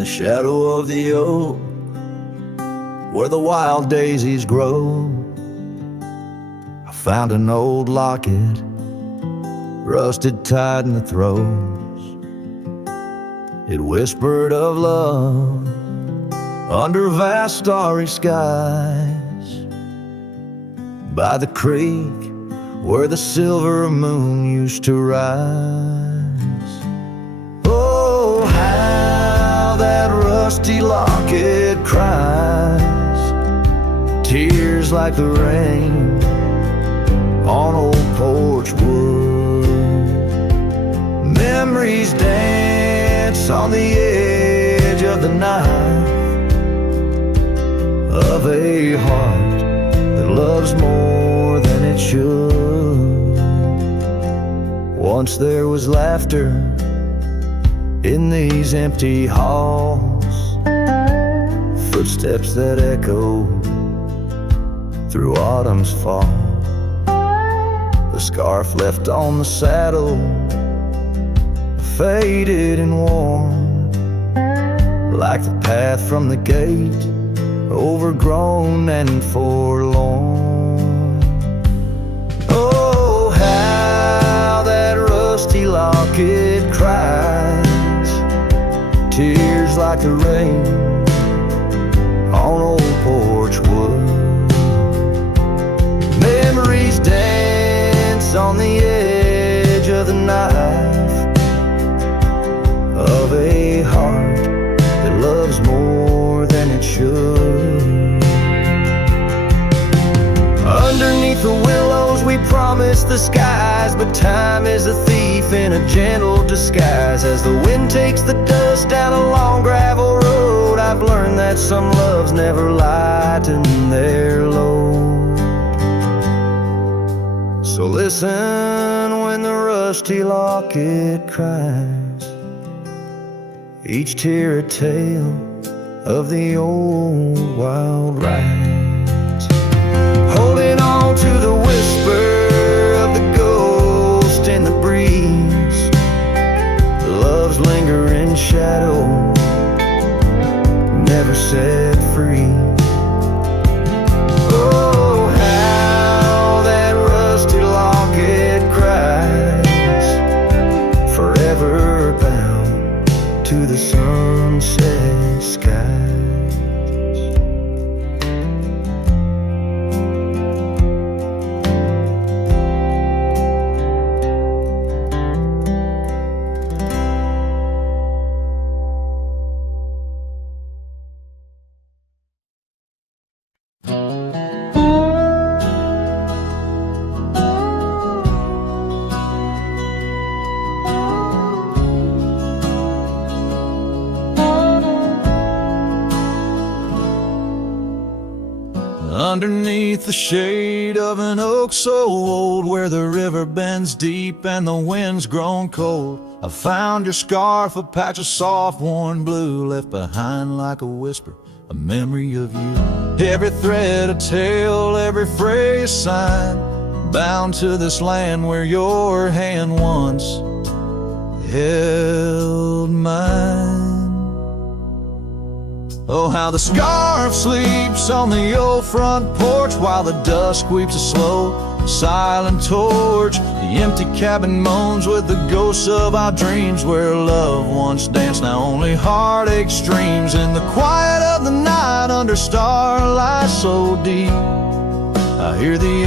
the shadow of the oak, where the wild daisies grow, I found an old locket, rusted tight in the throes. It whispered of love under vast starry skies, by the creek where the silver moon used to rise. Oh, how that rusty locket cries, tears like the rain on old porch wood. Memories dance on the edge of the knife of a heart that loves more than it should. Once there was laughter in these empty halls, footsteps that echo through autumn's fall. The scarf left on the saddle, faded and worn, like the path from the gate, overgrown and forlorn. Oh, how that rusty locket cries, tears like the rain on old porch wood. Memories dance on the edge of the knife of a heart that loves more than it should. Underneath the willows we promised the skies, but time is a thief in a gentle disguise. As the wind takes the dust down a long gravel road, I've learned that some loves never lighten their load. So listen when the rusty locket cries, each tear a tale of the old wild ride, holding on to the whisper of the ghost in the breeze. Love's lingering shadow, never set free. Oh, how that rusty locket cries, forever bound to the sunset skies. Underneath the shade of an oak so old, where the river bends deep and the wind's grown cold, I found your scarf, a patch of soft worn blue, left behind like a whisper, a memory of you. Every thread a tale, every phrase sign, bound to this land where your hand once held mine. Oh, how the scarf sleeps on the old front porch, while the dust sweeps a slow, silent torch. The empty cabin moans with the ghosts of our dreams, where love once danced, now only heartache streams. In the quiet of the night, under starlight so deep, I hear the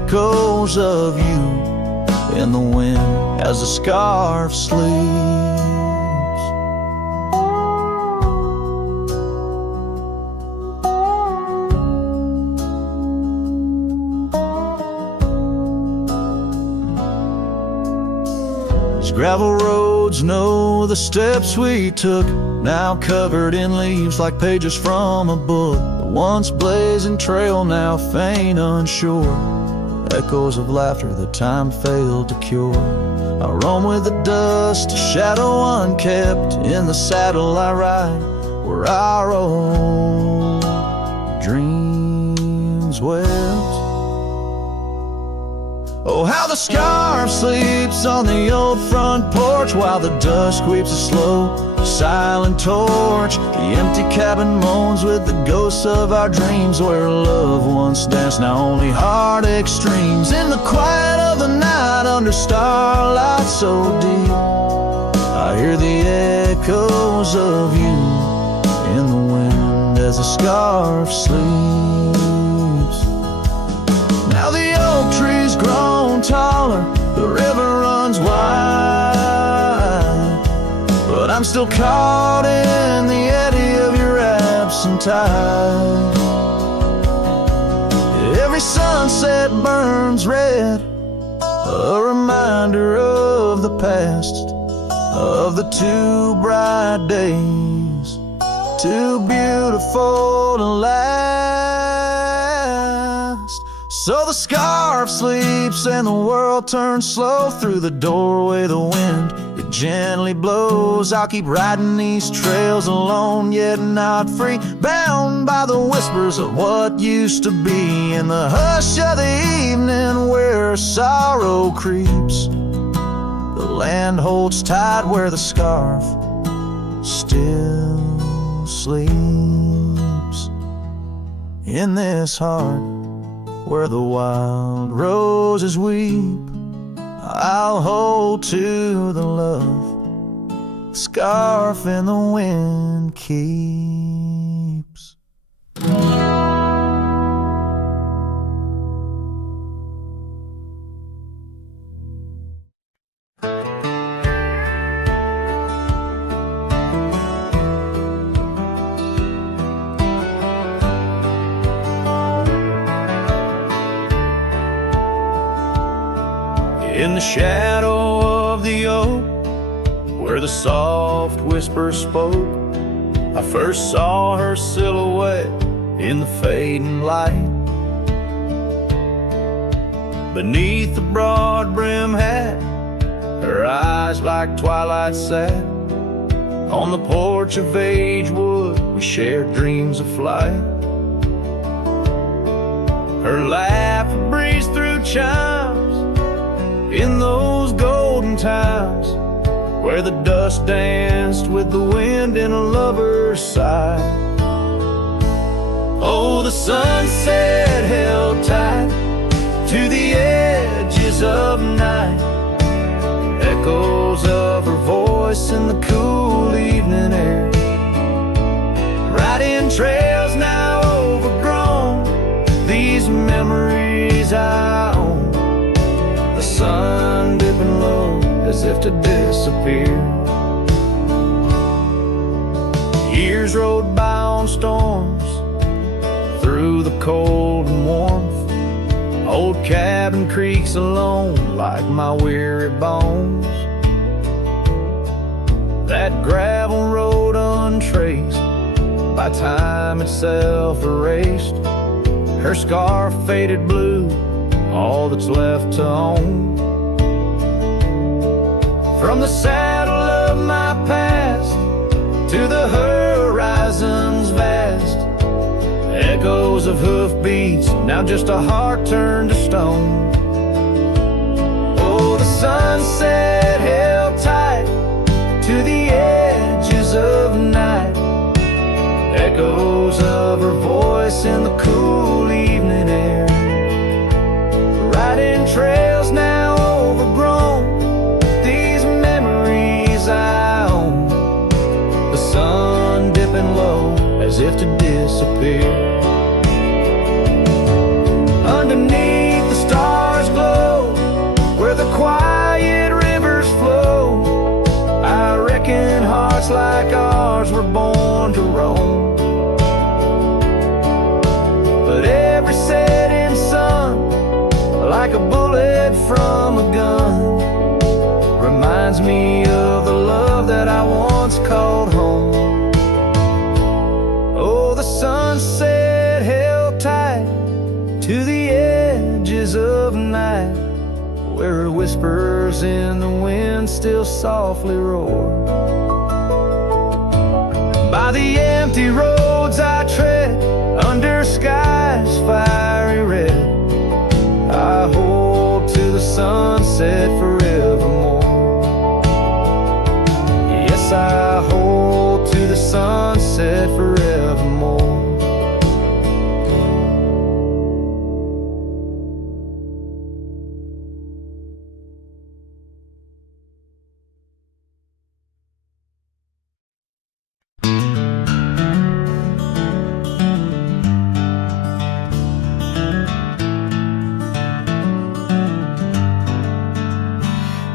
echoes of you in the wind as the scarf sleeps. Gravel roads know the steps we took, now covered in leaves like pages from a book. The once blazing trail now faint unsure, echoes of laughter that time failed to cure. I roam with the dust, a shadow unkept, in the saddle I ride, where our old dreams wept. Oh, how the scarf sleeps on the old front porch while the dust sweeps a slow, silent torch. The empty cabin moans with the ghosts of our dreams, where love once danced, now only heartache streams. In the quiet of the night, under starlight so deep, I hear the echoes of you in the wind as the scarf sleeps. Now the oak tree's grown taller, the river runs wide, but I'm still caught in the eddy of your absent tide. Every sunset burns red, a reminder of the past, of the two bright days, too beautiful to last. So the scarf sleeps and the world turns slow. Through the doorway the wind, it gently blows. I'll keep riding these trails alone, yet not free, bound by the whispers of what used to be. In the hush of the evening where sorrow creeps, the land holds tight where the scarf still sleeps. In this heart where the wild roses weep, I'll hold to the love the scarf in the wind keeps. In the shadow of the oak, where the soft whisper spoke, I first saw her silhouette in the fading light. Beneath the broad brim hat, her eyes like twilight sat. On the porch of Agewood, we shared dreams of flight. Her laugh breezed through chimes in those golden times, where the dust danced with the wind in a lover's sigh. Oh, the sunset held tight to the edges of night, echoes of her voice in the cool evening air. Riding trails now overgrown, these memories I own. The sun dipping low as if to disappear. Years rode by on storms, through the cold and warmth. Old cabin creaks alone like my weary bones. That gravel road untraced, by time itself erased. Her scarf faded blue, all that's left to own. From the saddle of my past to the horizon's vast, echoes of hoofbeats, now just a heart turned to stone. Oh, the sunset held tight to the edges of night, echoes of her voice in the cool evening air. Riding trails now overgrown, these memories I own. The sun dipping low as if to disappear. Underneath the stars glow, where the quiet rivers flow, I reckon hearts like ours were born to roam. But every setting sun, like a bullet from a gun, reminds me of the love that I once called home. Oh, the sunset held tight to the edges of night, where whispers in the wind still softly roar. By the empty roads I tread, under skies fiery red, I hold to the the sunset forevermore. Yes, I hold to the sunset forevermore.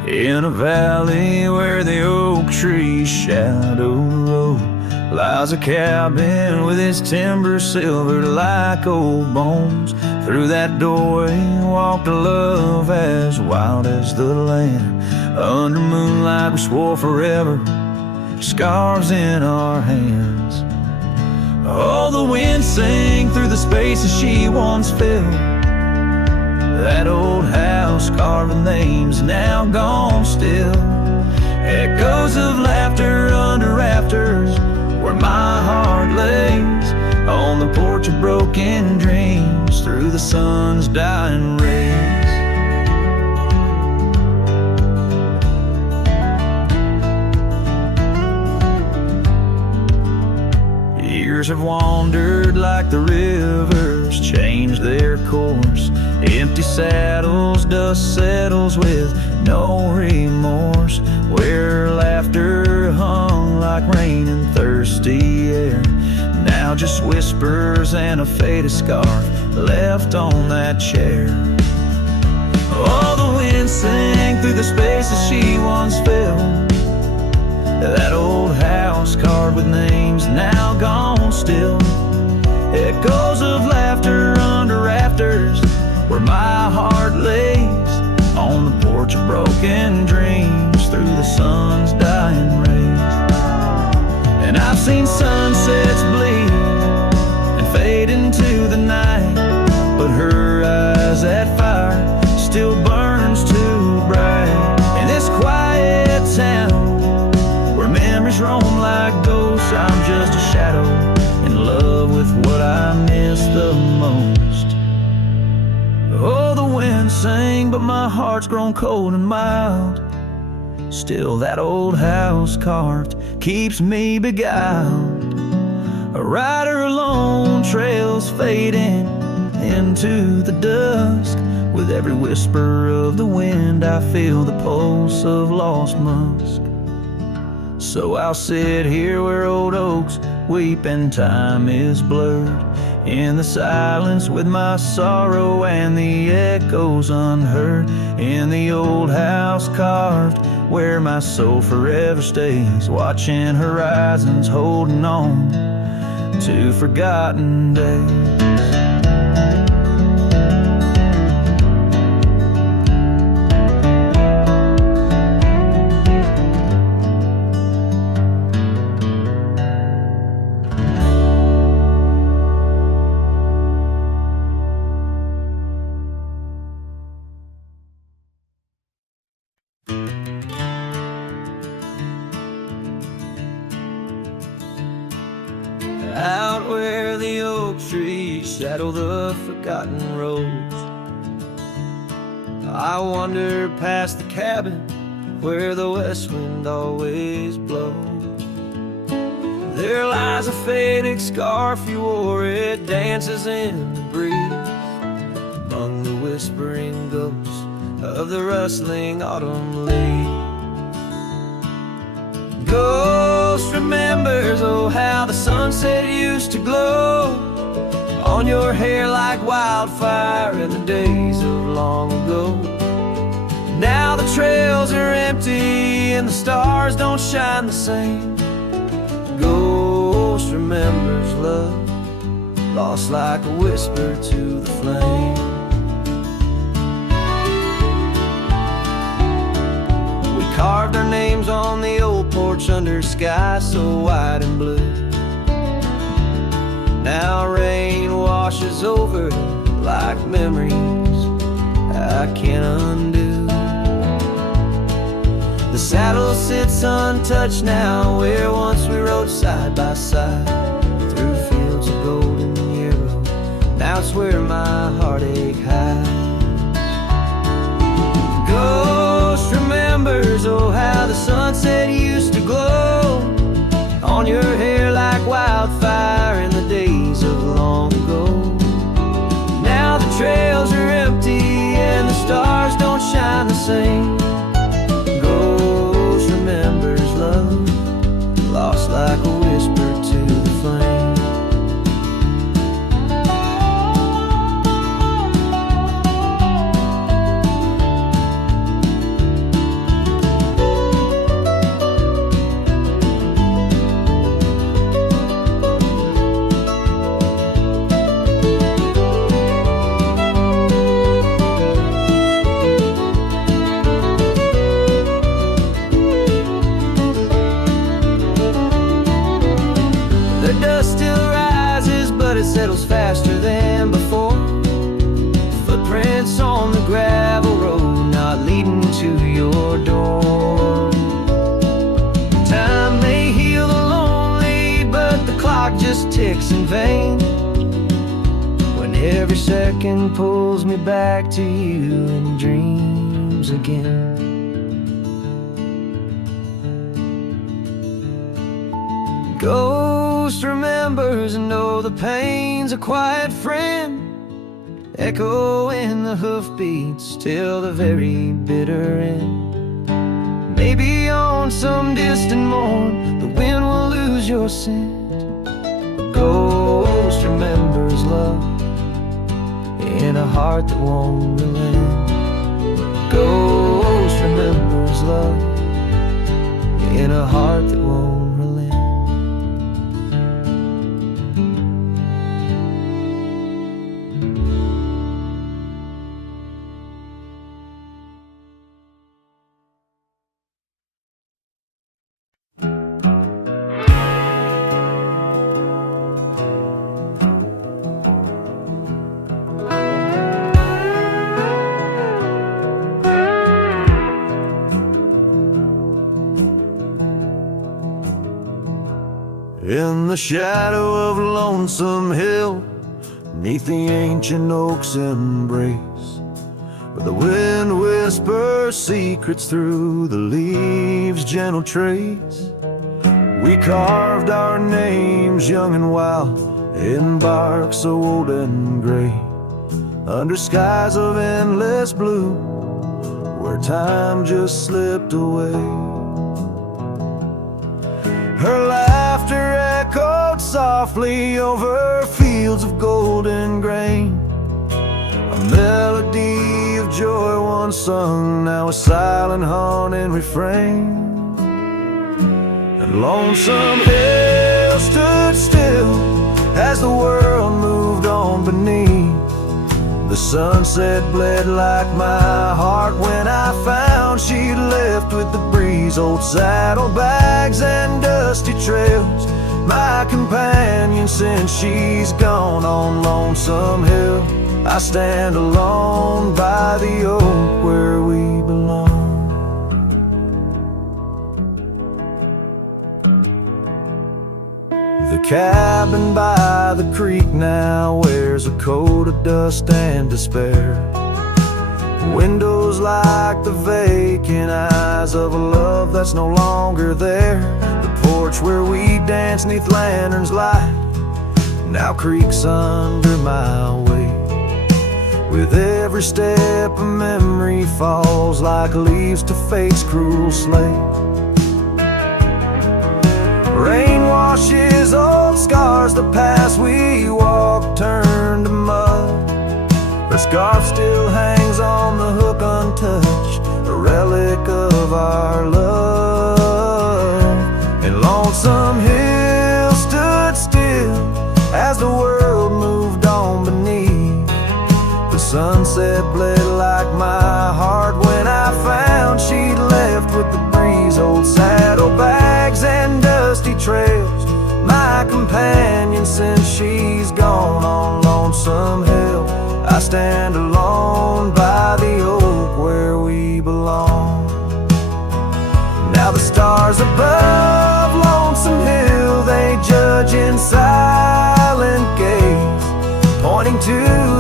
In a valley where the oak trees shadow the road lies a cabin with its timber silvered like old bones. Through that doorway walked a love as wild as the land. Under moonlight we swore forever, scarves in our hands. Oh, the wind sang through the spaces she once filled. That old house carved with names now gone still. Echoes of laughter under rafters where my heart lays. On the porch of broken dreams through the sun's dying rays. Years have wandered like the rivers, changed their course. Empty saddles, dust settles with no remorse. Where laughter hung like rain in thirsty air, now just whispers and a faded scarf left on that chair. Oh, the wind sang through the spaces she once filled. That old house carved with names now gone still. Echoes of laughter under rafters where my heart lays. On the porch of broken dreams through the sun's dying rays. And I've seen sunsets bleed and fade into the night, but her eyes, that fire still burns too bright. In this quiet town where memories roam like ghosts, I'm just a shadow in love with what I miss the most. Oh, the wind sang, but my heart's grown cold and mild. Still that old house carved keeps me beguiled. A rider alone, trails fading into the dusk. With every whisper of the wind I feel the pulse of lost musk. So I'll sit here where old oaks weep and time is blurred, in the silence with my sorrow and the echoes unheard. In the old house carved where my soul forever stays, watching horizons, holding on to forgotten days. Out where the oak trees shadow the forgotten roads, I wander past the cabin where the west wind always blows. There lies a faded scarf you wore, it dances in the breeze among the whispering ghosts of the rustling autumn leaves. Ghost remembers, oh, how the sunset used to glow on your hair like wildfire in the days of long ago. Now the trails are empty and the stars don't shine the same. Ghost remembers love, lost like a whisper to the flame. Carved our names on the old porch under sky so white and blue. Now rain washes over like memories I can't undo. The saddle sits untouched now where once we rode side by side through fields of golden yarrow. Now it's where my heartache hides. stars don't shine the same. Ghost remembers love, lost like a whisper to the flame. Settles faster than before. Footprints on the gravel road, not leading to your door. Time may heal the lonely, but the clock just ticks in vain. When every second pulls me back to you in dreams again. Ghost remembers and know the pain's a quiet friend, echo in the hoofbeats till the very bitter end. Maybe on some distant morn the wind will lose your scent. A ghost remembers love in a heart that won't relent. Ghost remembers love in a heart that won't relent. In the shadow of Lonesome Hill, 'neath the ancient oak's embrace, where the wind whispers secrets through the leaves' gentle trace, we carved our names young and wild in bark so old and gray, under skies of endless blue, where time just slipped away. Her laughter echoed softly over fields of golden grain, a melody of joy once sung, now a silent haunting refrain. And Lonesome Hill stood still as the world moved on beneath. The sunset bled like my heart when I found she'd left with the breeze. Old saddlebags and dusty trails, my companion since she's gone. On Lonesome Hill I stand alone by the oak where we belong. The cabin by the creek now wears a coat of dust and despair. Windows like the vacant eyes of a love that's no longer there. The porch where we danced 'neath lanterns light now creaks under my weight. With every step a memory falls like leaves to fate's cruel slate. Rain washes old scars, the past we walked turned to mud. Her scarf still hangs on the hook untouched, a relic of our love. And Lonesome Hill stood still as the world moved on beneath. The sunset bled like my heart when I found she'd left with the breeze. Old saddlebags and dusty trails, my companion since she's gone. On Lonesome Hill I stand alone by the oak where we belong. Now the stars above Lonesome Hill, they judge in silent gaze, pointing to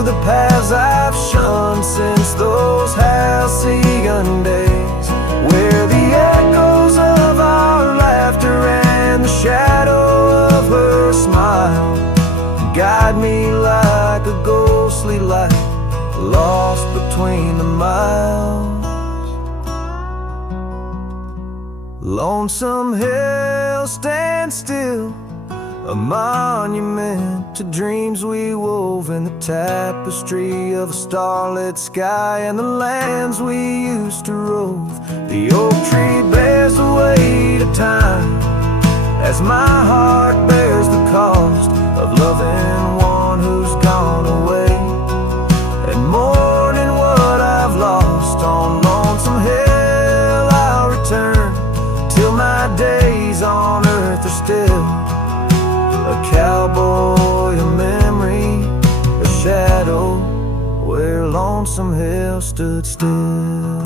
the paths I've shunned since those halcyon days, where the echoes of our laughter and the shadow of her smile guide me like a ghostly light, lost between the miles. Lonesome Hill stands still, a monument to dreams we wove in the tapestry of a starlit sky and the lands we used to rove. The oak tree bears the weight of time as my heart bears the cost of loving one who's gone away and mourning what I've lost. On Lonesome Hill I'll return till my days on earth are still a cowboy, a memory, a shadow where Lonesome Hill stood still.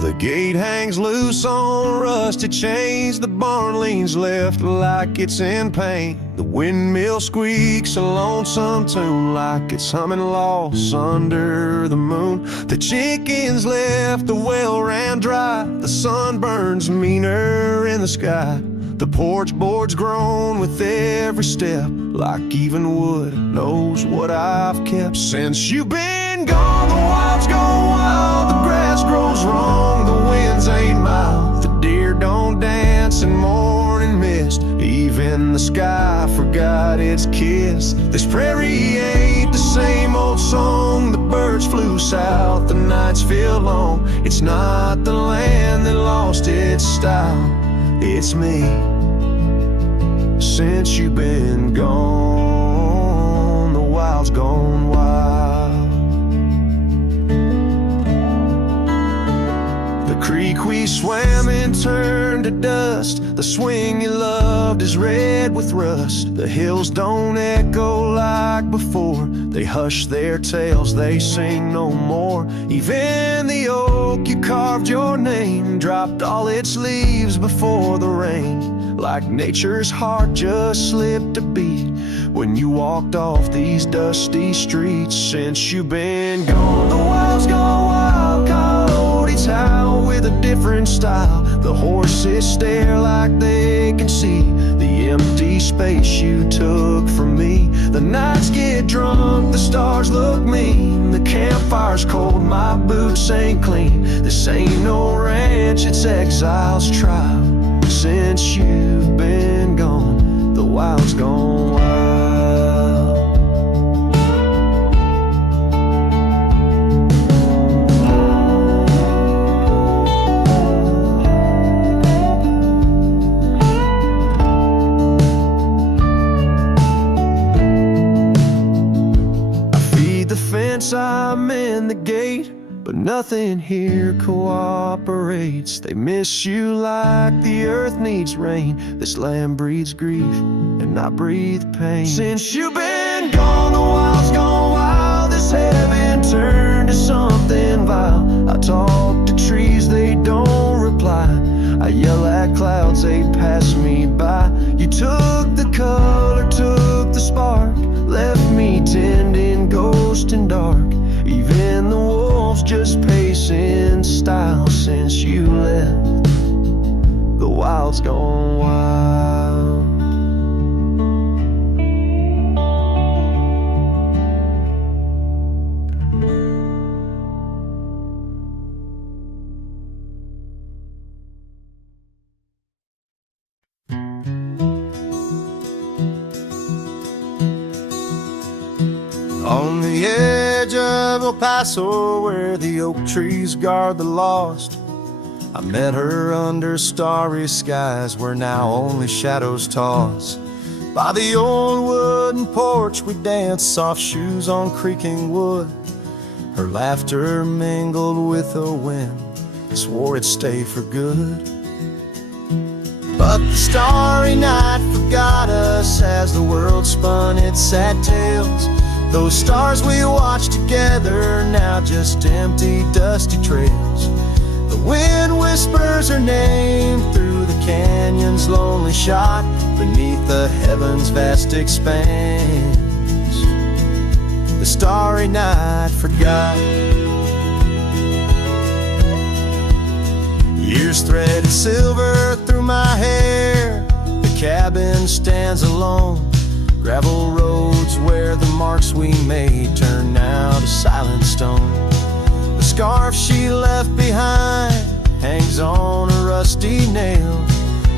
The gate hangs loose on rusted chains. The barn leans left like it's in pain. The windmill squeaks a lonesome tune like it's humming lost under the moon. The chickens left, the well ran dry. The sun burns meaner in the sky. The porch boards groan with every step like even wood knows what I've kept. Since you've been gone, the wild's gone wild. The grass grows wrong, the winds ain't mild. The deer don't dance in morning mist. Even the sky forgot its kiss. This prairie ain't the same old song. The birds flew south, the nights feel long. It's not the land that lost its style, it's me. Since you've been gone, the wild's gone wild. The creek we swam in turned to dust. The swing you loved is red with rust. The hills don't echo like before. They hush their tales, they sing no more. Even the oak you carved your name dropped all its leaves before the rain. Like nature's heart just slipped a beat when you walked off these dusty streets. Since you've been gone, the wild's gone wild. Coyotes howl with a different style. The horses stare like they can see the empty space you took from me. The nights get drunk, the stars look mean. The campfire's cold, my boots ain't clean. This ain't no ranch, it's exile's trial. Since you've been gone, the wild's gone wild. I feed the fence, I'm in the gate, but nothing here cooperates. They miss you like the earth needs rain. This land breeds grief and I breathe pain. Since you've been gone, the wild's gone wild. This heaven turned to something vile. I talk to trees, they don't reply. I yell at clouds, they pass me by. You took the color, took the spark, left me tending ghost and dark. Even the wolves just pace in style. Since you left, the wild's gone wild. On the edge of El Paso, where the oak trees guard the lost, I met her under starry skies where now only shadows toss. By the old wooden porch we danced, soft shoes on creaking wood. Her laughter mingled with the wind, swore it'd stay for good. But the starry night forgot us as the world spun its sad tales. Those stars we watched together, now just empty, dusty trails. The wind whispers her name through the canyon's lonely shot, beneath the heaven's vast expanse. The starry night forgot. tears threaded silver through my hair. The cabin stands alone, gravel roads where the marks we made turn now to silent stone. The scarf she left behind hangs on a rusty nail,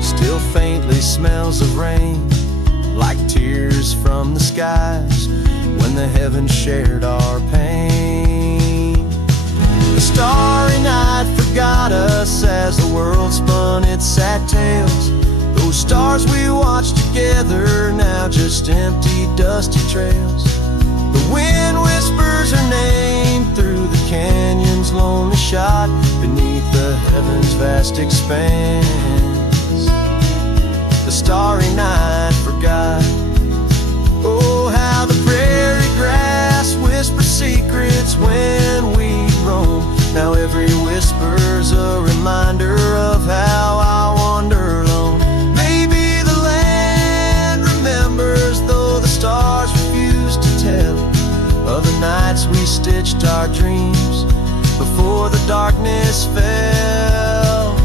still faintly smells of rain, like tears from the skies when the heavens shared our pain. The starry night forgot us as the world spun its sad tales. Those stars we watched together, now just empty, dusty trails. The wind whispers her name through the canyon's lonely shot, beneath the heavens' vast expanse. The starry night forgot. Oh, how the prairie grass whispers secrets when we roam. Now every whisper's a reminder of how I wander alone. Maybe the land remembers, though the stars refuse to tell, of the nights we stitched our dreams before the darkness fell.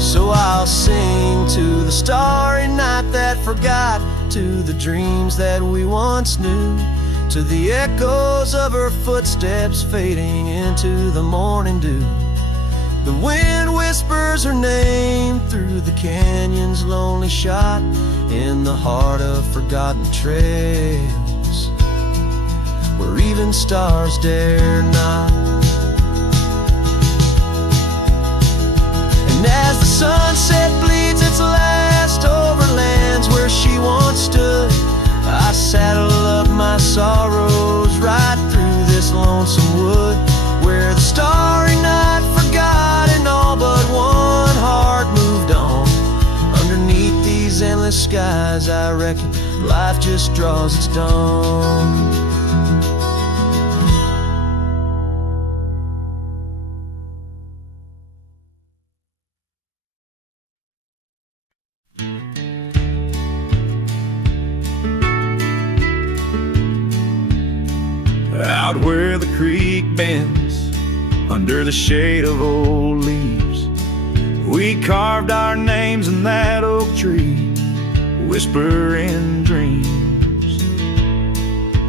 So I'll sing to the starry night that forgot, to the dreams that we once knew, to the echoes of her footsteps fading into the morning dew. The wind whispers her name through the canyon's lonely shot, in the heart of forgotten trails, where even stars dare not. And as the sunset bleeds its last over lands where she once stood, I saddle up my sorrows right through this lonesome wood, where the starry night forgot and all but one heart moved on. Underneath these endless skies, I reckon life just draws its dawn. Out where the creek bends, under the shade of old leaves, we carved our names in that oak tree, whispering dreams.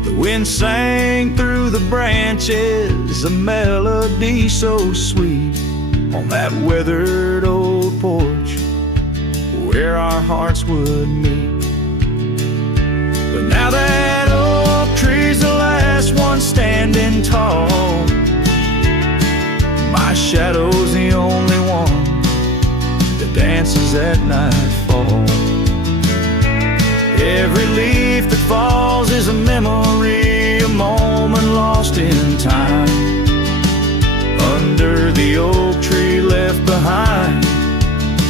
The wind sang through the branches, a melody so sweet, on that weathered old porch where our hearts would meet. But now that oak tree's the last one standing tall, my shadow's the only one that dances at nightfall. Every leaf that falls is a memory, a moment lost in time, under the oak tree left behind,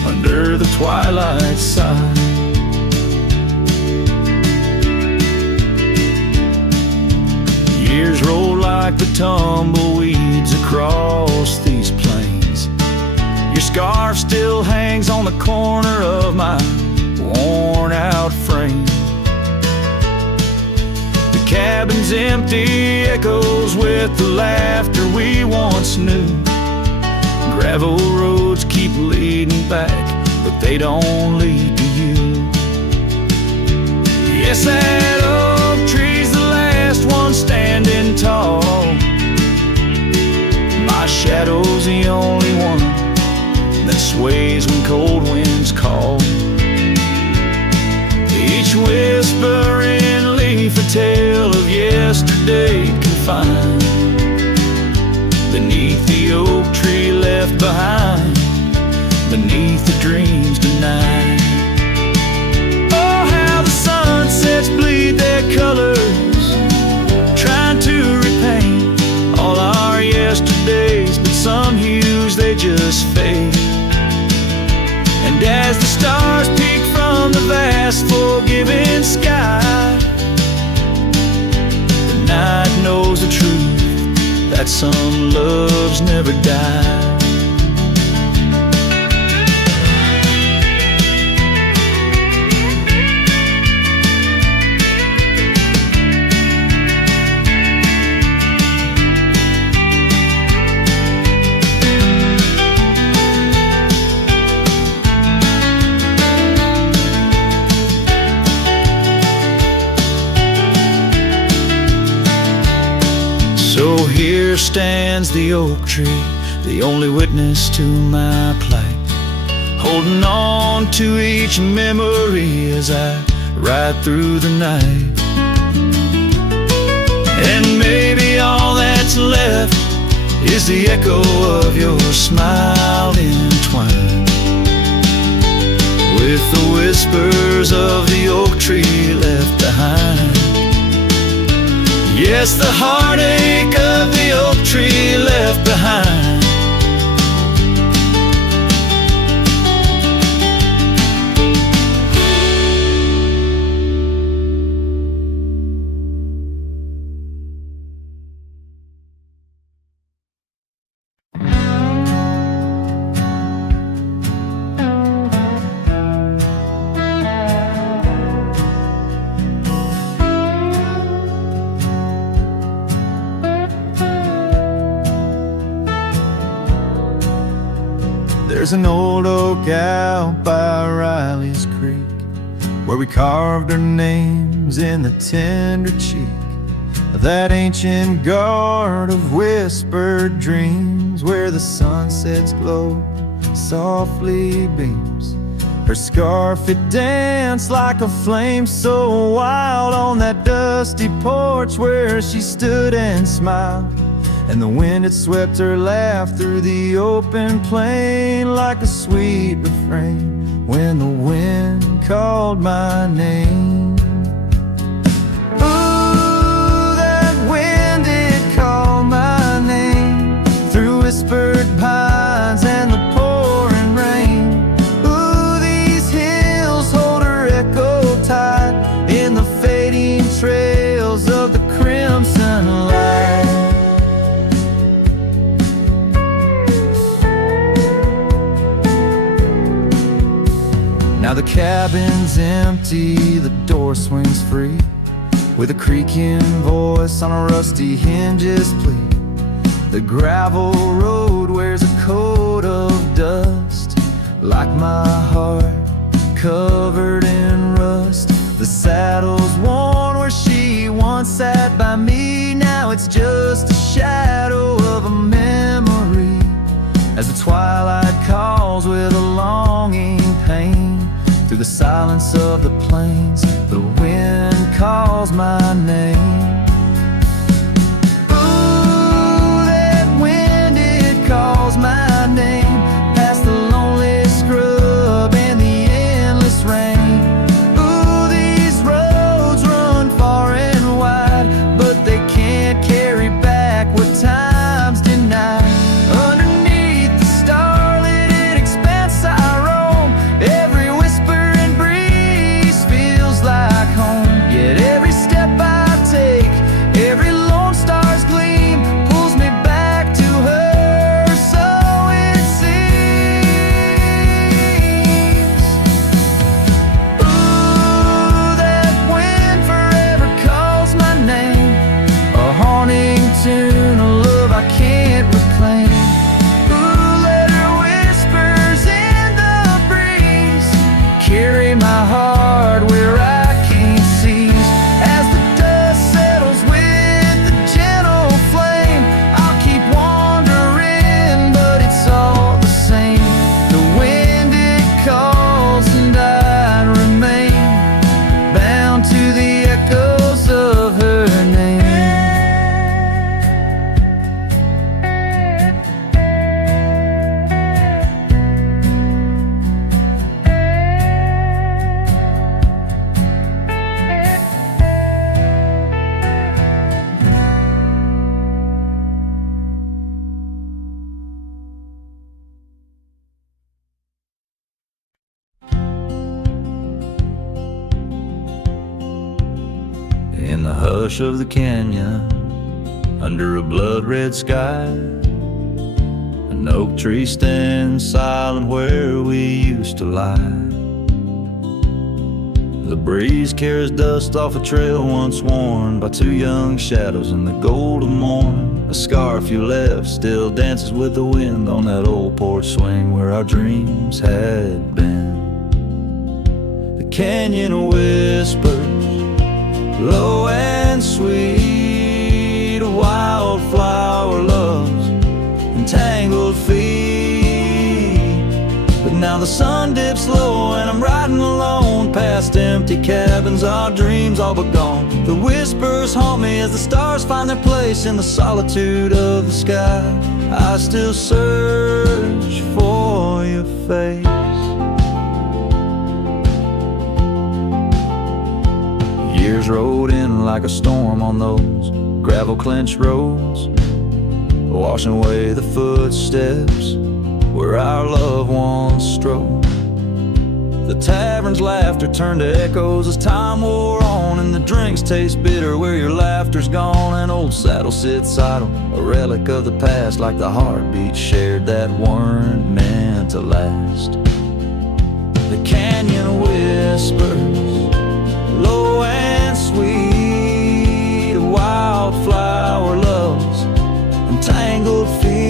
under the twilight side. Years roll like the tumbleweeds across these plains. Your scarf still hangs on the corner of my worn out frame. The cabin's empty, echoes with the laughter we once knew. Gravel roads keep leading back, but they don't lead to you. Yes, that oak tree's the last one standing tall, my shadow's the only one that sways when cold winds call. Each whispering leaf a tale of yesterday confined, beneath the oak tree left behind, beneath the dreams denied. Oh, how the sunsets bleed their colors, trying to repaint all our yesterdays, but some hues they just fade. And as the stars peek from the vast forgiving sky, the night knows the truth, that some loves never die. there stands the oak tree, the only witness to my plight, holding on to each memory as I ride through the night. And maybe all that's left is the echo of your smile entwined with the whispers of the oak tree left behind. Yes, the heartache of the oak tree left behind. There's an old oak out by Riley's Creek where we carved our names in the tender cheek of that ancient guard of whispered dreams, where the sunset's glow softly beams. Her scarf, it danced like a flame so wild on that dusty porch where she stood and smiled. And the wind had swept her laugh through the open plain like a sweet refrain when the wind called my name. Ooh, that wind did call my name through whispered pines and the pouring rain. Ooh, these hills hold her echo tight in the fading trails of the crimson light. Now the cabin's empty, the door swings free, with a creaking voice on a rusty hinge's plea. The gravel road wears a coat of dust, like my heart covered in rust. The saddle's worn where she once sat by me, now it's just a shadow of a memory, as the twilight calls with a longing pain. Through the silence of the plains, the wind calls my name. Ooh, that wind, it calls my name, past the lonely scrub and the endless rain. Ooh, these roads run far and wide, but they can't carry back what time's denied. Underneath the starlit expanse I roam, every like home. Yet every step I take, every lone star's gleam pulls me back to her, so it seems. Ooh, that wind forever calls my name, a haunting tune, a love I can't reclaim. Ooh, let her whispers in the breeze carry my heart where I in the hush of the canyon, under a blood-red sky, an oak tree stands silent where we used to lie. The breeze carries dust off a trail once worn by two young shadows in the gold of morn. A scarf you left still dances with the wind on that old porch swing where our dreams had been. The canyon whispers, low and sweet, a wildflower loves and tangled feet. But now the sun dips low and I'm riding alone past empty cabins, our dreams all but gone. The whispers haunt me as the stars find their place in the solitude of the sky. I still search for your face. Years rode in like a storm on those gravel clenched roads, washing away the footsteps where our loved ones strode. The tavern's laughter turned to echoes as time wore on, and the drinks taste bitter where your laughter's gone. An old saddle sits idle, a relic of the past, like the heartbeats shared that weren't meant to last. The canyon whispers, low and sweet, of wildflower loves and tangled feet.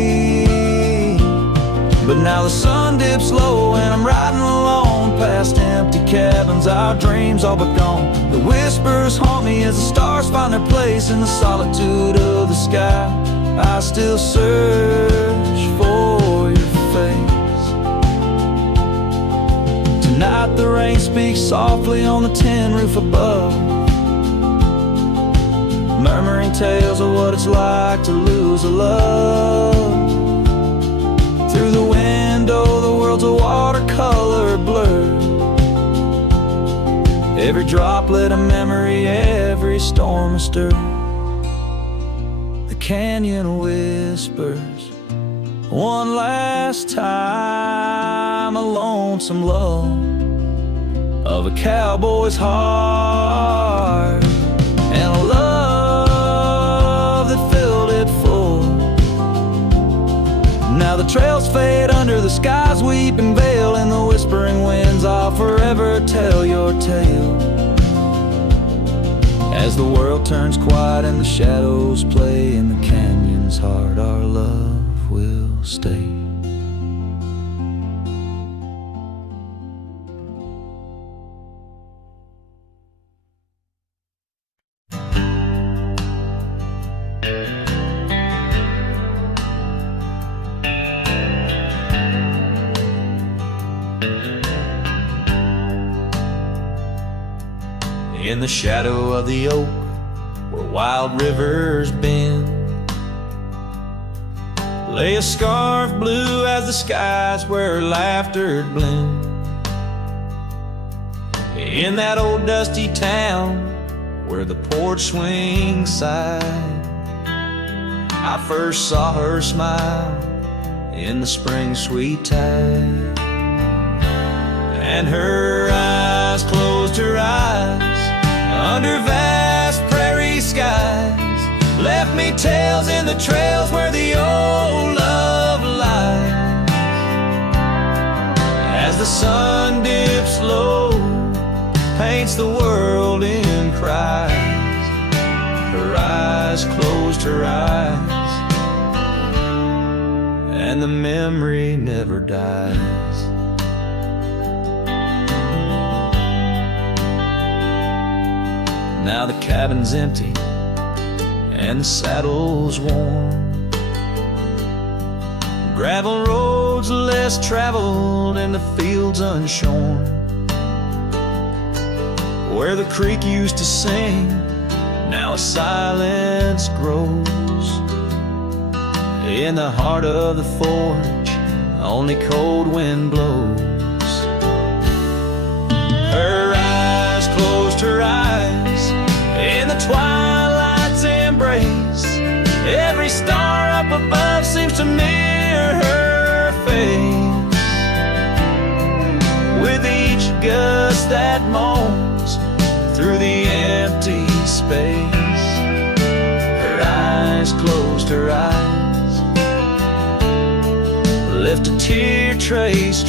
But now the sun dips low and I'm riding alone past empty cabins, our dreams all but gone. The whispers haunt me as the stars find their place in the solitude of the sky. I still search for your face. Tonight the rain speaks softly on the tin roof above, murmuring tales of what it's like to lose a love. Through the window the world's a watercolor blur, every droplet a memory, every storm a stir. The canyon whispers one last time, a lonesome love of a cowboy's heart, and a love that filled it full. Now the trails fade under the sky's weeping veil, and the whispering winds I'll forever tell your tale. As the world turns quiet and the shadows play in the canyon's heart, our love will stay. In the shadow of the oak where wild rivers bend, lay a scarf blue as the skies where laughter blend. In that old dusty town where the porch swings side, I first saw her smile in the spring sweet tide. And her eyes closed her eyes under vast prairie skies, left me tales in the trails where the old love lies. As the sun dips low, paints the world in cries, her eyes closed her eyes, and the memory never dies. Now the cabin's empty and the saddle's worn, gravel roads less traveled and the fields unshorn. Where the creek used to sing, now a silence grows. In the heart of the forge, only cold wind blows. Her eyes closed her eyes in the twilight's embrace, every star up above seems to mirror her face. With each gust that moans through the empty space, her eyes closed her eyes, left a tear trace.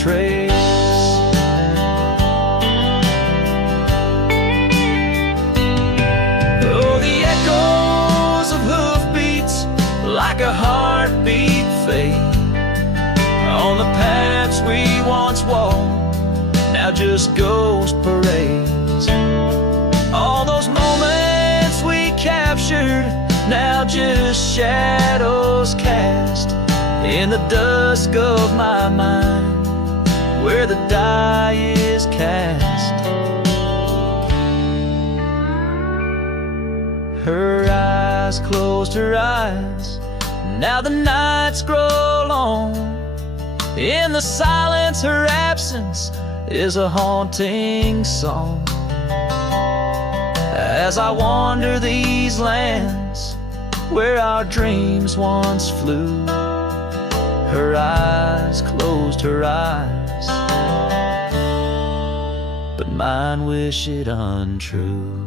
Like a heartbeat fade on the paths we once walked, now just ghost parades. All those moments we captured now just shadows cast in the dusk of my mind, where the die is cast. Her eyes closed her eyes, now the nights grow long. In the silence, her absence is a haunting song. As I wander these lands where our dreams once flew, her eyes closed her eyes, but mine wish it untrue.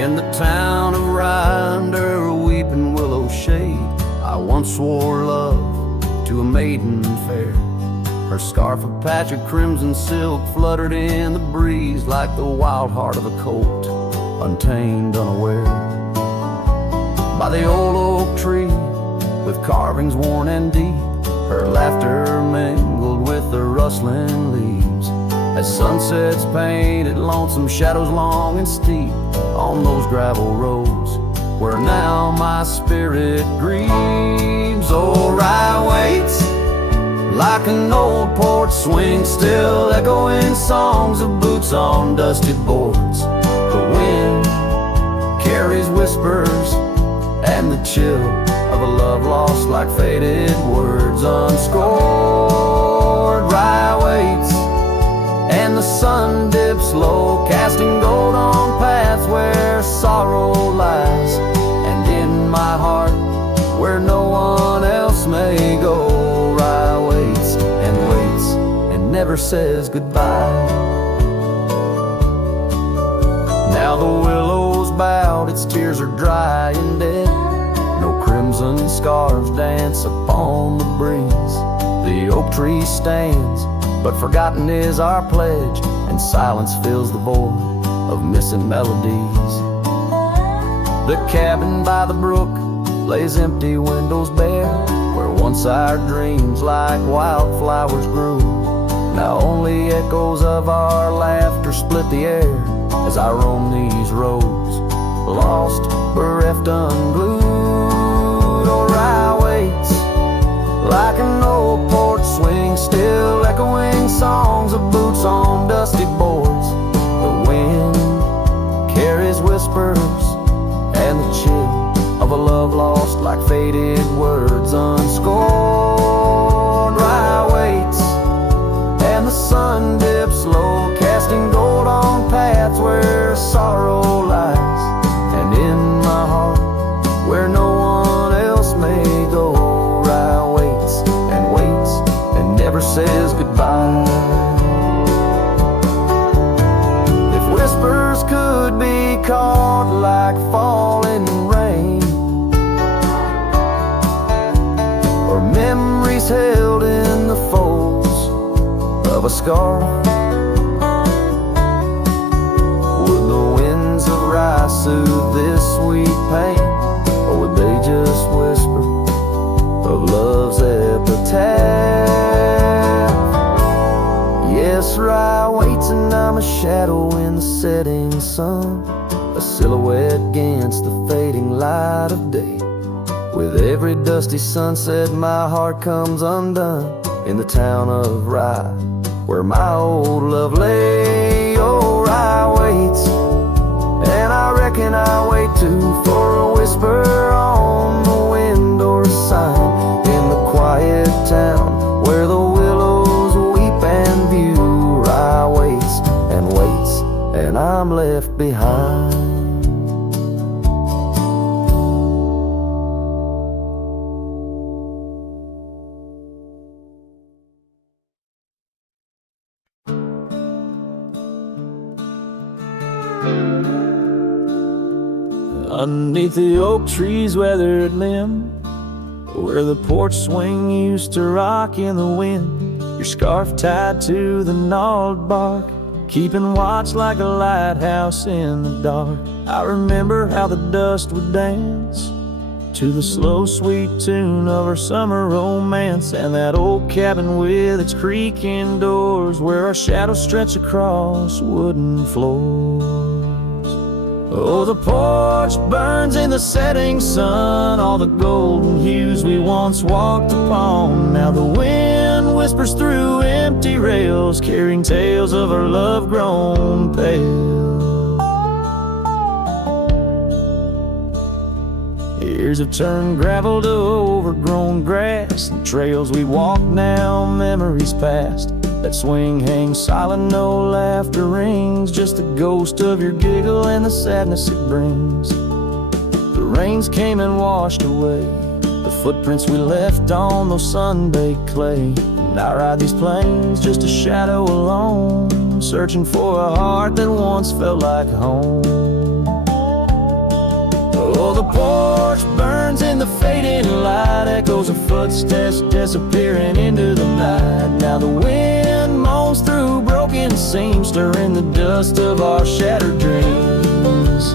In the town of Rye, under a weeping willow shade, I once swore love to a maiden fair. Her scarf, a patch of crimson silk, fluttered in the breeze like the wild heart of a colt, untamed, unaware. By the old oak tree, with carvings worn and deep, her laughter mingled with the rustling leaves, as sunsets painted lonesome shadows long and steep on those gravel roads where now my spirit grieves. Oh, Rye waits like an old porch swing, still echoing songs of boots on dusty boards. The wind carries whispers and the chill of a love lost like faded words unscored. Rye waits and the sun dips low, casting gold on paths where sorrow lies, and in my heart where no one else may go. Rye waits and never says goodbye. Now the willow's bowed, its tears are dry and dead, no crimson scarves dance upon the breeze. The oak tree stands, but forgotten is our pledge, and silence fills the void of missing melodies. The cabin by the brook lays empty, windows bare, where once our dreams like wildflowers grew. Now only echoes of our laughter split the air as I roam these roads, lost, bereft, unglued. Oh, Rye waits like an old porch swing, still echoing songs of boots on dusty boards. The wind carries whispers and the chill of a love lost like faded words unscored. Rye waits and the sun dips low, casting gold on paths where sorrow lies, and in my heart where no one else may go. Rye waits and never says goodbye. If whispers could be caught like falling rain, or memories held in the folds of a scarf, would the winds of Rye soothe this sweet pain, or would they just whisper of love's epitaph? Yes, Rye waits and I'm a shadow in the setting sun, a silhouette against the fading light of day. With every dusty sunset my heart comes undone in the town of Rye, where my old love lay. Oh, Rye waits, and I reckon I'll wait too, for a whisper on the wind or a sign in the quiet town where the willows weep and view. Rye waits, and I'm left behind. Underneath the oak tree's weathered limb, where the porch swing used to rock in the wind, your scarf tied to the gnarled bark, keeping watch like a lighthouse in the dark. I remember how the dust would dance to the slow, sweet tune of our summer romance, and that old cabin with its creaking doors, where our shadows stretch across wooden floors. Oh, the porch burns in the setting sun, all the golden hues we once walked upon. Now the wind whispers through empty rails, carrying tales of our love grown pale. Years have turned gravel to overgrown grass, and trails we walk now, memories past. That swing hangs silent, no laughter rings, just a ghost of your giggle and the sadness it brings. The rains came and washed away the footprints we left on those sun-baked clay, and I ride these plains just a shadow alone, searching for a heart that once felt like home. Oh, the porch burns in the fading light, echoes of footsteps disappearing into the night. Now the wind moans through broken seams, stirring the dust of our shattered dreams.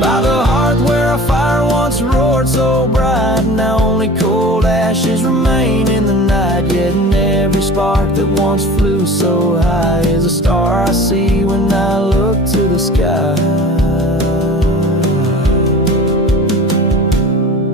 By the hearth where a fire once roared so bright, now only cold ashes remain in the night. Yet in every spark that once flew so high is a star I see when I look to the sky.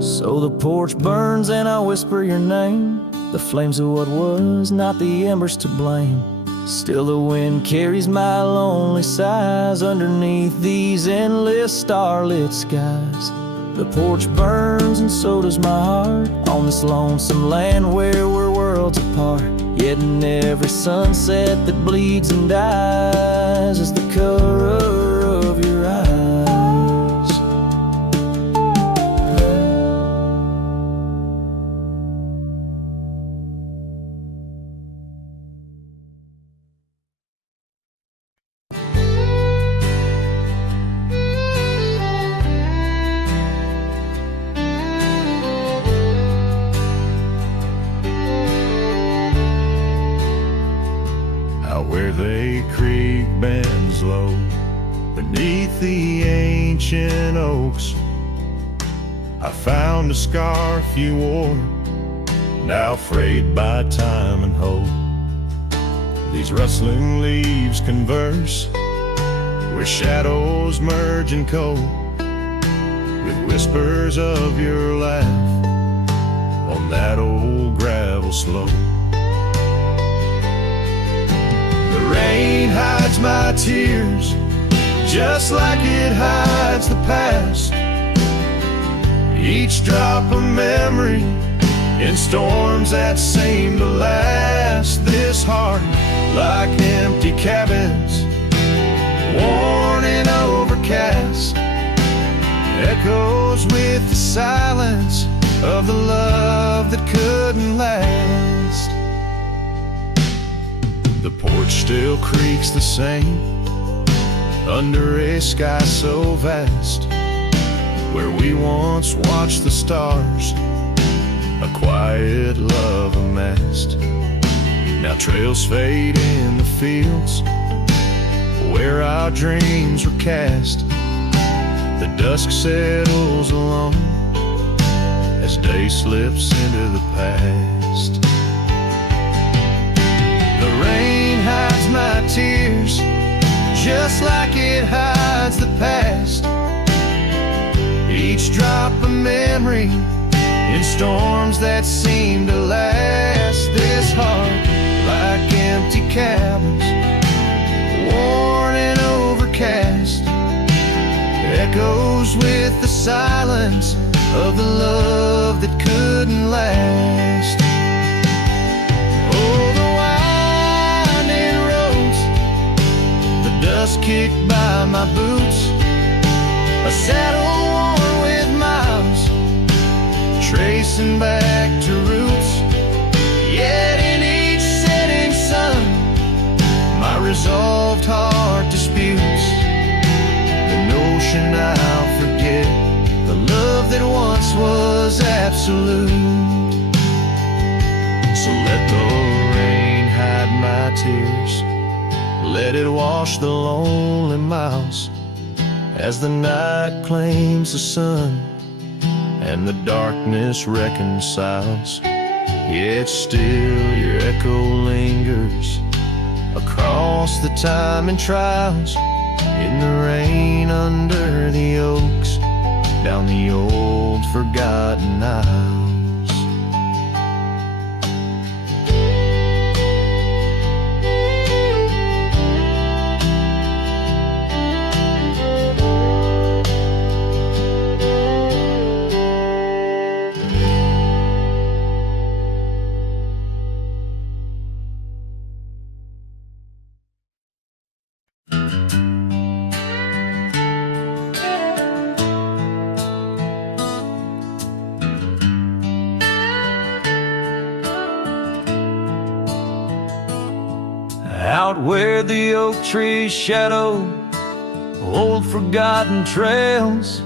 So the porch burns and I whisper your name, the flames of what was, not the embers to blame. Still the wind carries my lonely sighs underneath these endless starlit skies. The porch burns and so does my heart, on this lonesome land where we're worlds apart. Yet in every sunset that bleeds and dies is the color of your eyes. Where they creek bends low beneath the ancient oaks, I found a scarf you wore, now frayed by time and hope. These rustling leaves converse where shadows merge and cope, with whispers of your laugh on that old gravel slope. The rain hides my tears just like it hides the past. Each drop a memory in storms that seem to last. This heart, like empty cabins, worn and overcast, echoes with the silence of the love that couldn't last. The porch still creaks the same under a sky so vast, where we once watched the stars, a quiet love amassed. Now trails fade in the fields where our dreams were cast. The dusk settles alone as day slips into the past. The rain hides my tears just like it hides the past. Each drop a memory in storms that seem to last. This heart, like empty cabins, worn and overcast, echoes with the silence of the love that couldn't last. Oh, the winding roads, the dust kicked by my boots, a saddle worn with miles, traces tracing back to roots. Yet in each setting sun, my resolved heart disputes the notion I'll forget the love that once was absolute. So let the rain hide my tears, let it wash the lonely miles, as the night claims the sun and the darkness reconciles. Yet still your echo lingers across the time and trials, in the rain under the oaks, down the old forgotten aisles. Out where the oak trees shadow old forgotten trails,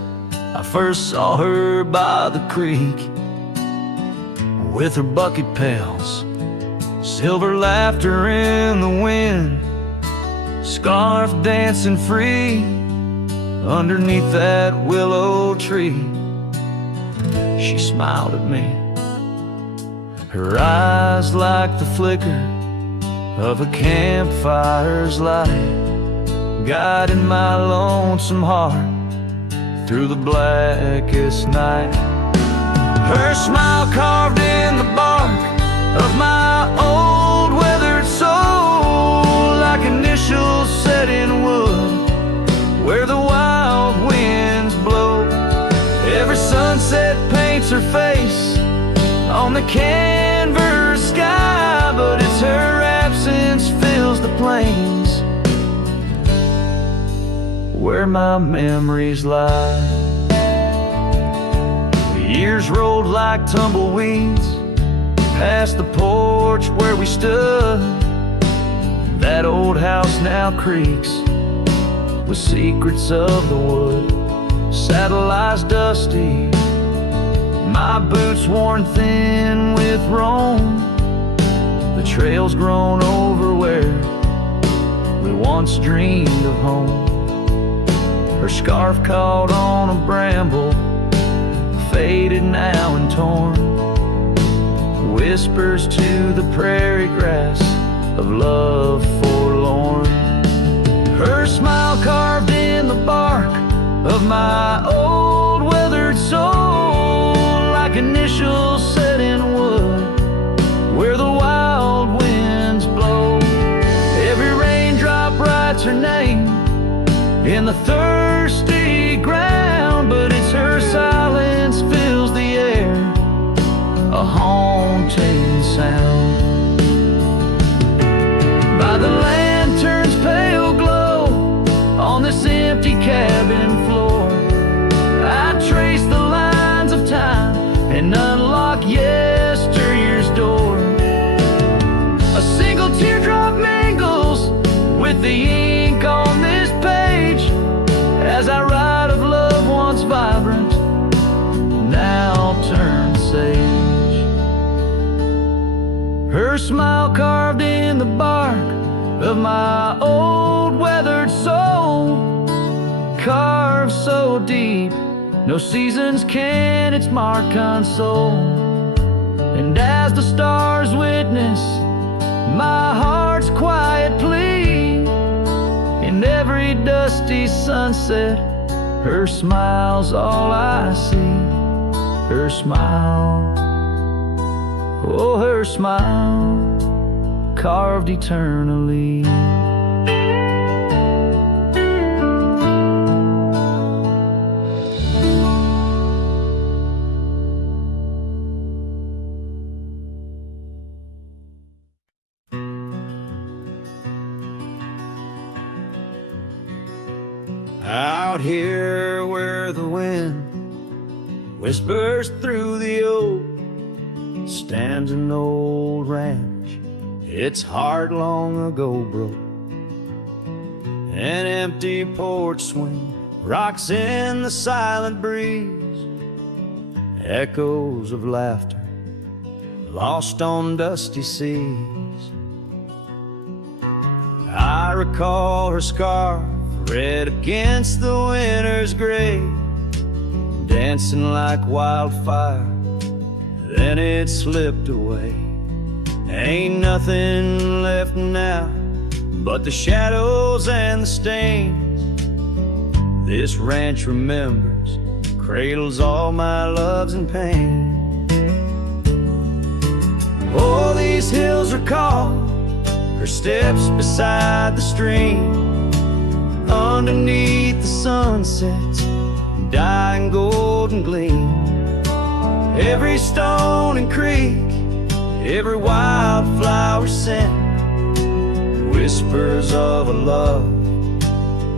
I first saw her by the creek with her bucket pails. Silver laughter in the wind, scarf dancing free underneath that willow tree. She smiled at me, her eyes like the flicker of a campfire's light, guiding my lonesome heart through the blackest night. Her smile carved in the bark of my old weathered soul, like initials set in wood where the wild winds blow. Every sunset paints her face on the canvas sky, but it's her absence fills the plains where my memories lie. The years rolled like tumbleweeds past the porch where we stood. That old house now creaks with secrets of the wood. Saddle eyes dusty, my boots worn thin with Rome, the trails grown over where we once dreamed of home. Her scarf caught on a bramble, faded now and torn, whispers to the prairie grass of love forlorn. Her smile carved in the bark of my old weathered soul, like initials set in wood where the wild winds blow. Every raindrop writes her name in the thirsty ground, but it's her silence fills the air, a haunting sound. By the lantern's pale glow on this empty cabin floor, I trace the lines of time and unlock yesteryear's door. A single teardrop mingles with the ink on this page as I write of love once vibrant, now turned sage. Her smile carved in the bark of my old weathered soul, carved so deep no seasons can its mark console. And as the stars witness my heart's quiet plea, in every dusty sunset her smile's all I see. Her smile, oh her smile, carved eternally. Out here where the wind Whispers through the oak stands an old ranch. Its heart long ago broke. An empty porch swing rocks in the silent breeze. Echoes of laughter lost on dusty seas. I recall her scarf red against the winter's gray, dancing like wildfire, then it slipped away. Ain't nothing left now but the shadows and the stains. This ranch remembers, cradles all my loves and pain. Oh, these hills recall her steps beside the stream, underneath the sunset's dying golden gleam. Every stone and creek, every wildflower scent, whispers of a love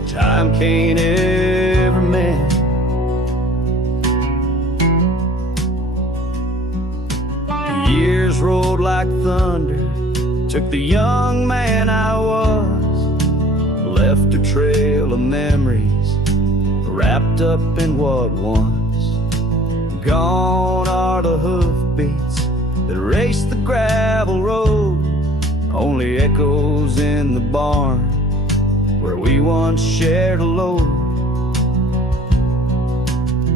time can't ever mend. The years rolled like thunder, took the young man I was, left a trail of memories wrapped up in what once. Gone are the hoofbeats that raced the gravel road, only echoes in the barn where we once shared a load.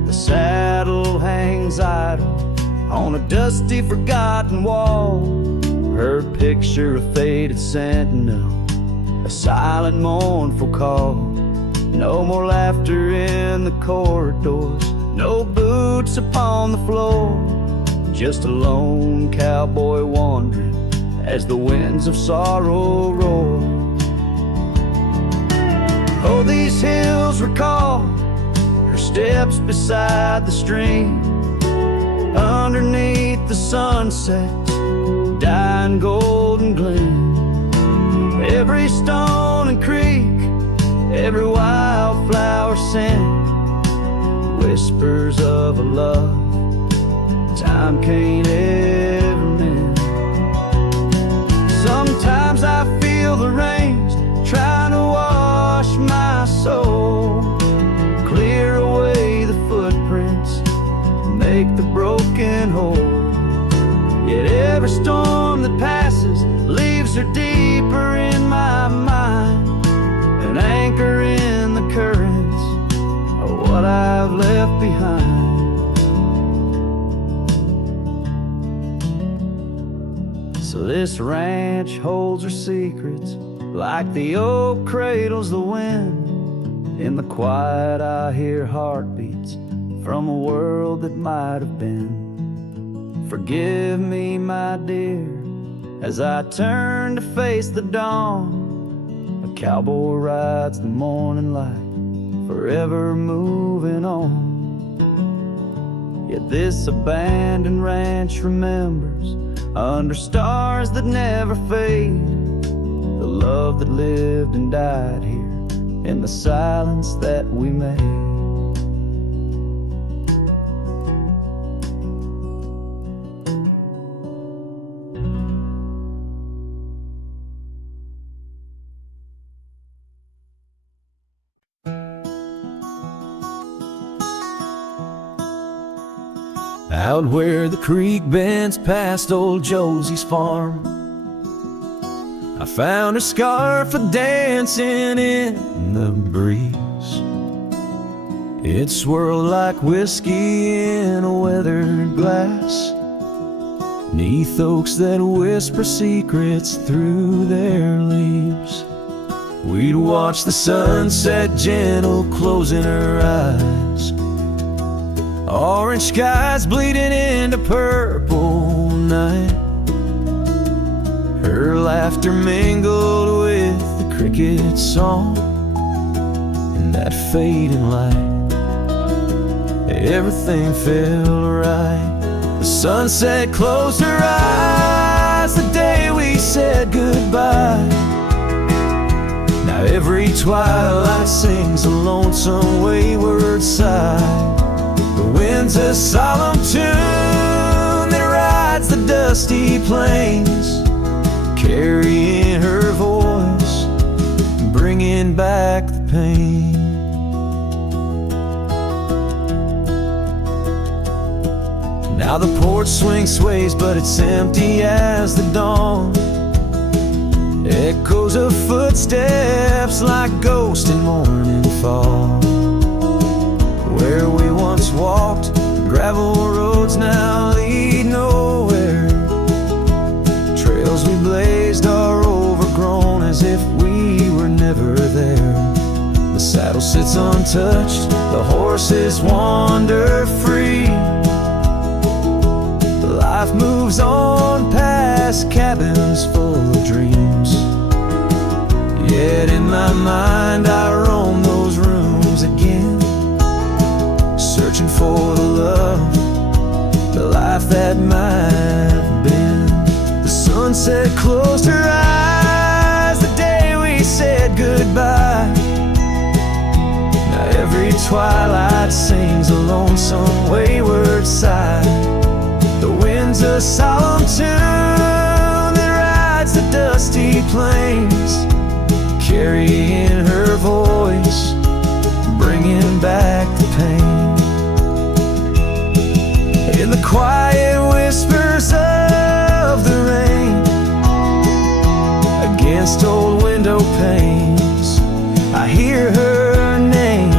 The saddle hangs idle on a dusty, forgotten wall, her picture a faded sentinel, a silent, mournful call. No more laughter in the corridors, no boots upon the floor, just a lone cowboy wandering as the winds of sorrow roar. Oh, these hills recall her steps beside the stream, underneath the sunset's dying golden gleam. Every stone and creek, every wildflower scent, whispers of a love time can't ever mend. Sometimes I feel the rains trying to wash my soul, clear away the footprints, make the broken whole. Yet every storm that passes leaves her deeper in my mind, an anchor in the currents of what I've left behind. So this ranch holds her secrets like the oak cradles the wind. In the quiet I hear heartbeats from a world that might have been. Forgive me, my dear, as I turn to face the dawn. A cowboy rides the morning light, forever moving on. Yet this abandoned ranch remembers, under stars that never fade, the love that lived and died here in the silence that we made. Out where the creek bends past old Josie's farm, I found her scarf a-dancing in the breeze. It swirled like whiskey in a weathered glass, 'neath oaks that whisper secrets through their leaves. We'd watch the sunset gentle closing her eyes, orange skies bleeding into purple night. Her laughter mingled with the cricket song in that fading light. Everything felt right. The sunset closed her eyes the day we said goodbye. Now every twilight sings a lonesome wayward sigh. The wind's a solemn tune that rides the dusty plains, carrying her voice, bringing back the pain. Now the porch swing sways, but it's empty as the dawn. Echoes of footsteps like ghosts in morning fall. Where we once walked, gravel roads now lead nowhere. Trails we blazed are overgrown as if we were never there. The saddle sits untouched, the horses wander free. Life moves on past cabins full of dreams. Yet in my mind I roam those rooms again, searching for the love, the life that might have been. The sunset closed her eyes the day we said goodbye. Now every twilight sings a lonesome wayward sigh. The wind's a solemn tune that rides the dusty plains, carrying her voice, bringing back the pain. In the quiet whispers of the rain, against old window panes, I hear her name.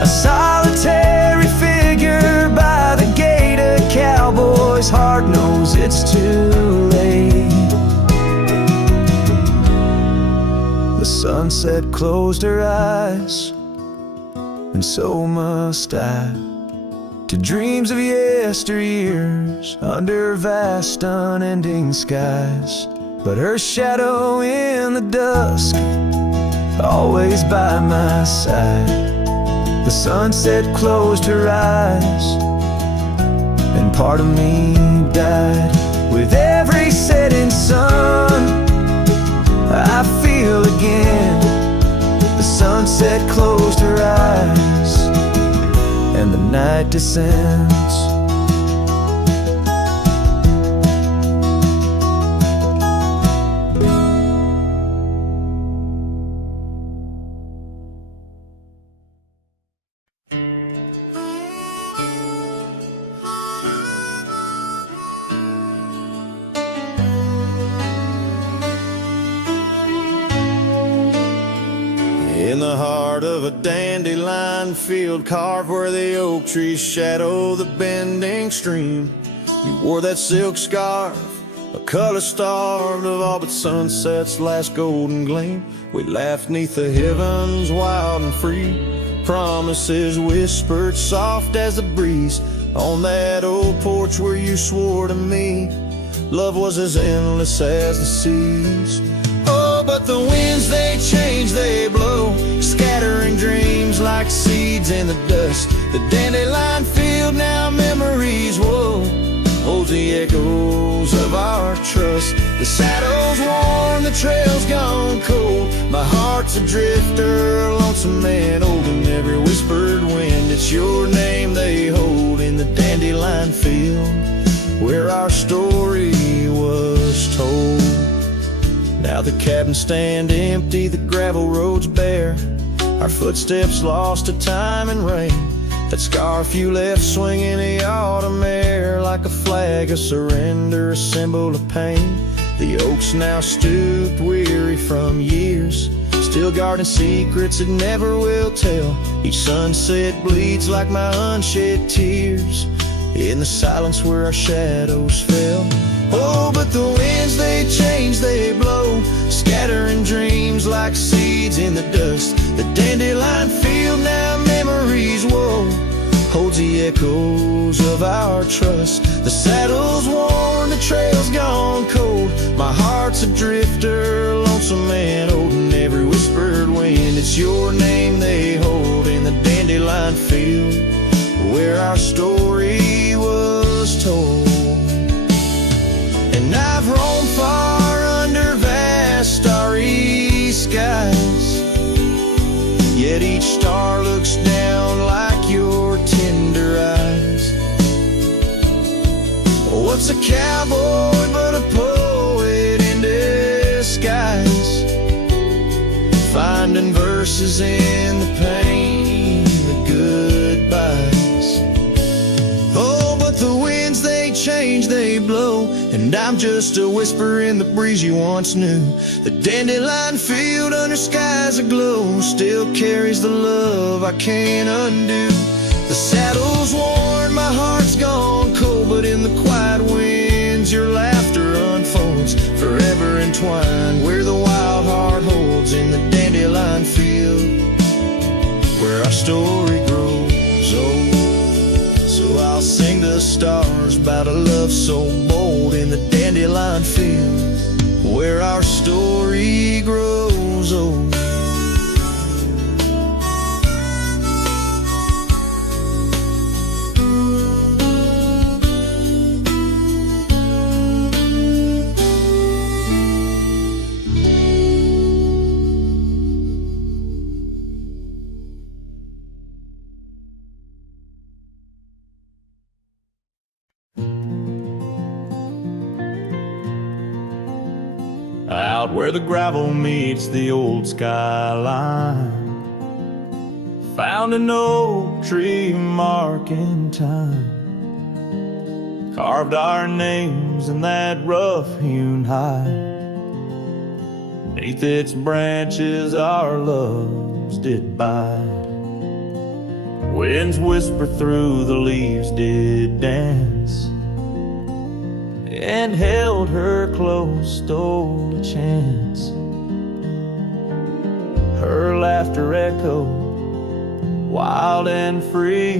A solitary figure by the gate, a cowboy's heart knows it's too late. The sunset closed her eyes, and so must I, to dreams of yesteryears under vast unending skies. But her shadow in the dusk, always by my side. The sunset closed her eyes, and part of me died. With every setting sun, I feel again. The sunset closed her eyes, and the night descends. In the heart of a dandelion field, carved where the oak trees shadow the bending stream, you wore that silk scarf, a color starved of all but sunset's last golden gleam. We laughed neath the heavens wild and free, promises whispered soft as the breeze, on that old porch where you swore to me love was as endless as the seas. Oh, but the winds, they change, they blow, scattering dreams like seeds in the dust. The dandelion field, now memories, whoa, holds the echoes of our trust. The saddle's worn, the trail's gone cold, my heart's a drifter, a lonesome man old, in every whispered wind it's your name they hold. In the dandelion field where our story was told. Now the cabins stand empty, the gravel roads bare, our footsteps lost to time and rain. That scarf you left swinging the autumn air, like a flag of surrender, a symbol of pain. The oaks now stooped, weary from years, still guarding secrets that never will tell. Each sunset bleeds like my unshed tears, in the silence where our shadows fell. Oh, but the winds, they change, they blow, scattering dreams like seeds in the dust. The dandelion field, now memories, whoa, holds the echoes of our trust. The saddle's worn, the trail's gone cold, my heart's a drifter, lonesome man old, in every whispered wind it's your name they hold. In the dandelion field where our story was told. And I've roamed far under vast starry skies, yet each star looks down like your What's a cowboy but a poet in disguise, finding verses in the pain, the goodbyes. Oh, but the winds, they change, they blow, and I'm just a whisper in the breeze you once knew. The dandelion field under skies aglow still carries the love I can't undo. The saddle's worn, my heart's gone cold, but in the quiet winds your laughter unfolds, forever entwined where the wild heart holds, in the dandelion field where our story grows old. So I'll sing the stars about a love so bold, in the dandelion field where our story grows old. Out where the gravel meets the old skyline, found an oak tree mark in time, carved our names in that rough-hewn hide. Beneath its branches our loves did bide. Winds whisper through the leaves did dance, and held her close, stole a chance. Her laughter echoed, wild and free,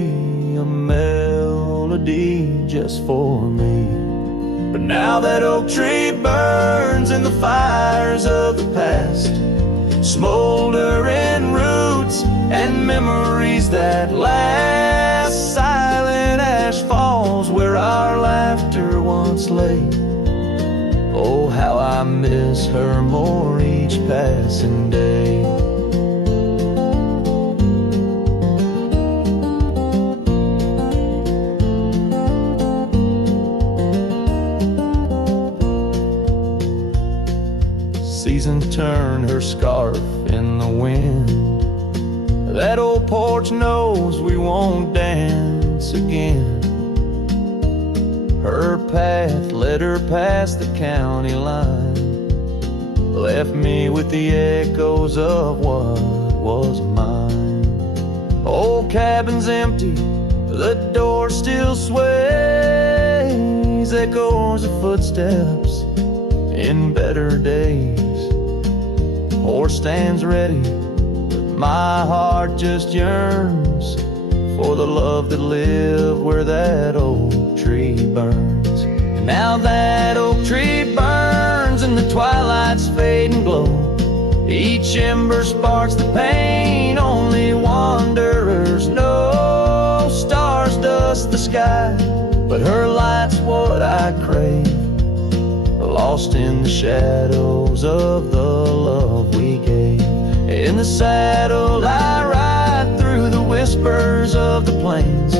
a melody just for me. But now that oak tree burns in the fires of the past, smoldering roots and memories that last. Silent ash falls where our laughter once lay. Oh, how I miss her more each passing day. Seasons turn her scarf in the wind. That old porch knows we won't dance again. Her path led her past the county line, left me with the echoes of what was mine. Old cabin's empty, the door still sways, echoes of footsteps in better days. Horse stands ready, my heart just yearns for the love that lived where that oak tree burns. And now that oak tree burns and the twilight's fading glow, each ember sparks the pain only wanderers know. Stars dust the sky, but her light's what I crave, lost in the shadows of the love we gave. In the saddle I ride through the whispers of the plains,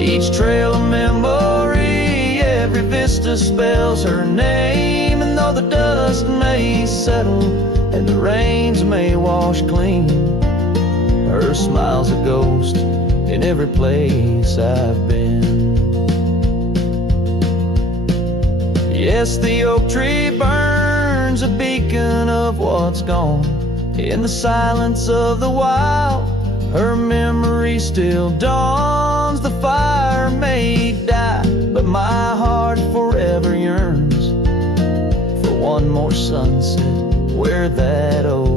each trail a memory, every vista spells her name. And though the dust may settle and the rains may wash clean, her smile's a ghost in every place I've been. Yes, the oak tree burns, a beacon of what's gone. In the silence of the wild, her memory still dawns. The fire may die, but my heart forever yearns for one more sunset where that oak